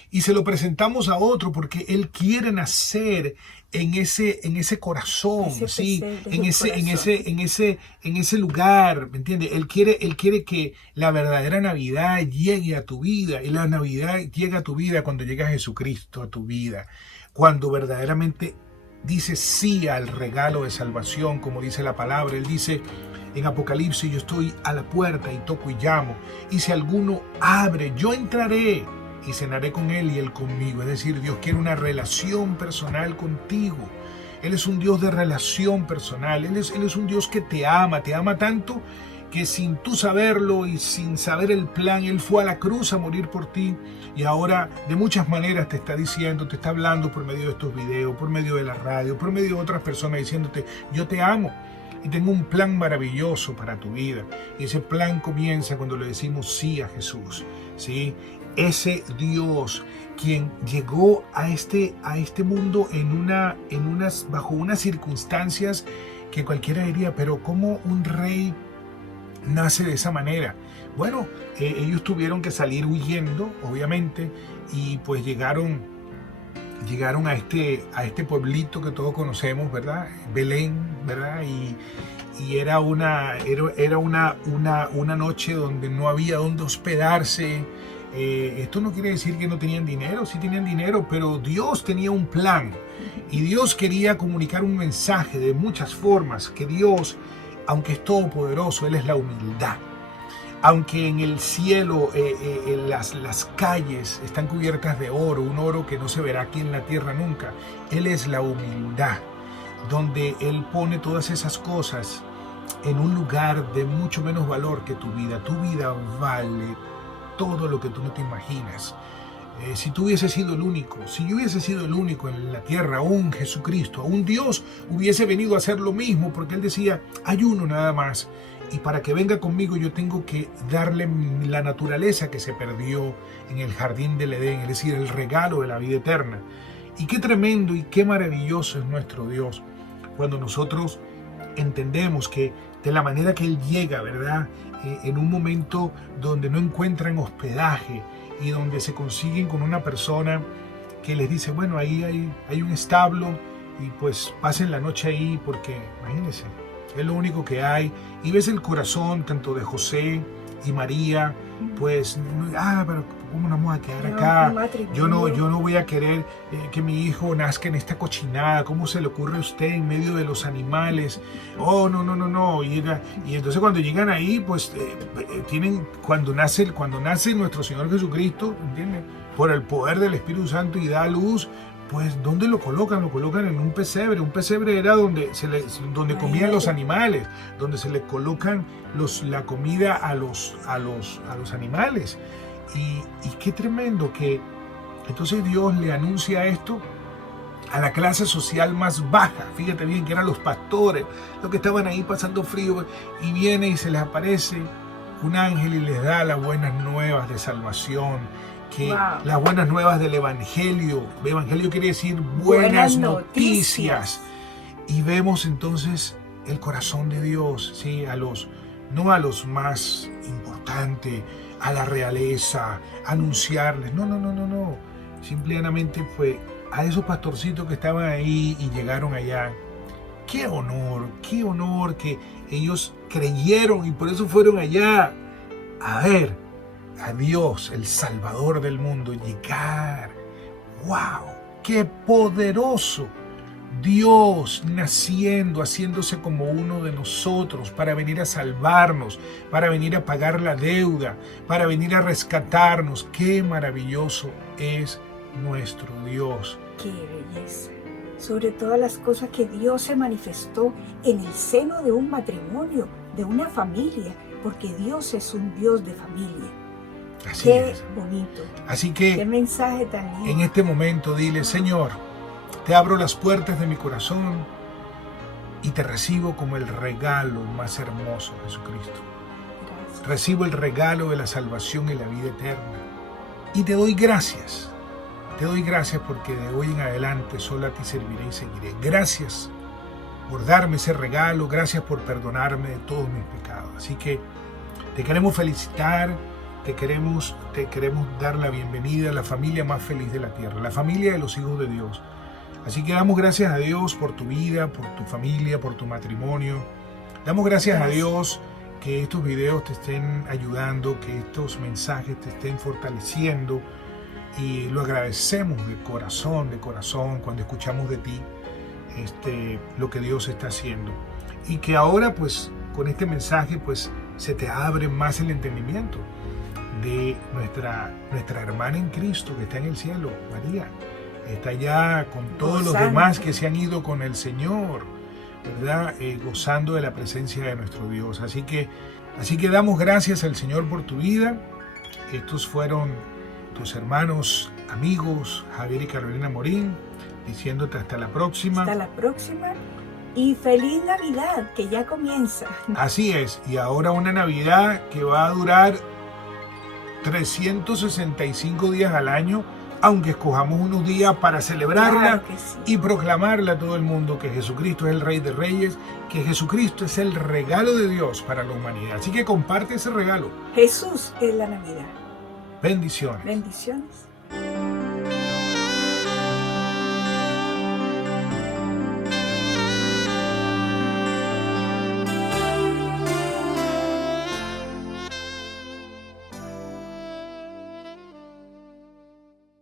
y se lo presentamos a otro porque Él quiere nacer en ese corazón, Ese ¿sí? pesebre del corazón. En ese lugar, ¿me entiendes? Él quiere que la verdadera Navidad llegue a tu vida, y la Navidad llega a tu vida cuando llega Jesucristo a tu vida, cuando verdaderamente dices sí al regalo de salvación, como dice la palabra. Él dice en Apocalipsis, yo estoy a la puerta y toco y llamo, y si alguno abre, yo entraré y cenaré con él y él conmigo. Es decir, Dios quiere una relación personal contigo. Él es un Dios de relación personal. Él es un Dios que te ama tanto que sin tú saberlo y sin saber el plan, Él fue a la cruz a morir por ti, y ahora de muchas maneras te está diciendo, te está hablando por medio de estos videos, por medio de la radio, por medio de otras personas diciéndote, yo te amo y tengo un plan maravilloso para tu vida. Y ese plan comienza cuando le decimos sí a Jesús, ¿sí? Ese Dios quien llegó a este mundo bajo unas circunstancias que cualquiera diría, pero ¿cómo un rey nace de esa manera? Bueno, ellos tuvieron que salir huyendo, obviamente, y pues llegaron a este pueblito que todos conocemos, ¿verdad? Belén, ¿verdad? Y era una noche donde no había dónde hospedarse. Esto no quiere decir que no tenían dinero, sí tenían dinero, pero Dios tenía un plan y Dios quería comunicar un mensaje de muchas formas, que Dios, aunque es todopoderoso, Él es la humildad. Aunque en el cielo las calles están cubiertas de oro, un oro que no se verá aquí en la tierra nunca, Él es la humildad, donde Él pone todas esas cosas en un lugar de mucho menos valor que tu vida. Tu vida vale todo lo que tú no te imaginas. Si tú hubieses sido el único, si yo hubiese sido el único en la tierra, aún Jesucristo, aún Dios hubiese venido a hacer lo mismo, porque Él decía, hay uno nada más, y para que venga conmigo yo tengo que darle la naturaleza que se perdió en el jardín del Edén, es decir, el regalo de la vida eterna. Y qué tremendo y qué maravilloso es nuestro Dios cuando nosotros entendemos que de la manera que Él llega, ¿verdad? En un momento donde no encuentran hospedaje y donde se consiguen con una persona que les dice, bueno, ahí hay un establo y pues pasen la noche ahí porque, imagínense, es lo único que hay. Y ves el corazón tanto de José y María, pues, pero ¿cómo nos vamos a quedar acá? Yo no voy a querer que mi hijo nazca en esta cochinada. ¿Cómo se le ocurre a usted en medio de los animales? Oh, no. Y entonces cuando llegan ahí, pues cuando nace nuestro Señor Jesucristo, ¿entiendes? Por el poder del Espíritu Santo y da luz, pues ¿dónde lo colocan? Lo colocan en un pesebre. Un pesebre era donde comían los animales, donde se le colocan la comida a los animales. Y qué tremendo que entonces Dios le anuncia esto a la clase social más baja. Fíjate bien que eran los pastores, los que estaban ahí pasando frío, y viene y se les aparece un ángel y les da las buenas nuevas de salvación, las buenas nuevas del Evangelio. Evangelio quiere decir buenas noticias. Y vemos entonces el corazón de Dios, ¿sí? No a los más importantes, a la realeza, anunciarles. No. Simplemente fue a esos pastorcitos que estaban ahí y llegaron allá. Qué honor que ellos creyeron y por eso fueron allá a ver a Dios, el Salvador del mundo, llegar. ¡Wow! ¡Qué poderoso! Dios naciendo, haciéndose como uno de nosotros para venir a salvarnos, para venir a pagar la deuda, para venir a rescatarnos. ¡Qué maravilloso es nuestro Dios! ¡Qué belleza! Sobre todas las cosas que Dios se manifestó en el seno de un matrimonio, de una familia, porque Dios es un Dios de familia. Así ¡Qué es. bonito! Así ¡Qué que mensaje tan lindo! en este momento dile, Señor, te abro las puertas de mi corazón y te recibo como el regalo más hermoso, Jesucristo. Gracias. Recibo el regalo de la salvación y la vida eterna. Y te doy gracias. Te doy gracias porque de hoy en adelante solo a ti serviré y seguiré. Gracias por darme ese regalo. Gracias por perdonarme de todos mis pecados. Así que te queremos felicitar. Te queremos dar la bienvenida a la familia más feliz de la tierra. La familia de los hijos de Dios. Así que damos gracias a Dios por tu vida, por tu familia, por tu matrimonio. Damos gracias a Dios que estos videos te estén ayudando, que estos mensajes te estén fortaleciendo. Y lo agradecemos de corazón, cuando escuchamos de ti lo que Dios está haciendo. Y que ahora, pues, con este mensaje, pues, se te abre más el entendimiento de nuestra hermana en Cristo que está en el cielo, María. Está allá con todos los demás que se han ido con el Señor, ¿verdad? Gozando de la presencia de nuestro Dios. Así que damos gracias al Señor por tu vida. Estos fueron tus hermanos, amigos, Javier y Carolina Morín, diciéndote hasta la próxima. Hasta la próxima y feliz Navidad, que ya comienza. Así es, y ahora una Navidad que va a durar 365 días al año, aunque escojamos unos días para celebrarla, Claro que sí. y proclamarle a todo el mundo que Jesucristo es el Rey de Reyes, que Jesucristo es el regalo de Dios para la humanidad. Así que comparte ese regalo. Jesús es la Navidad. Bendiciones. Bendiciones.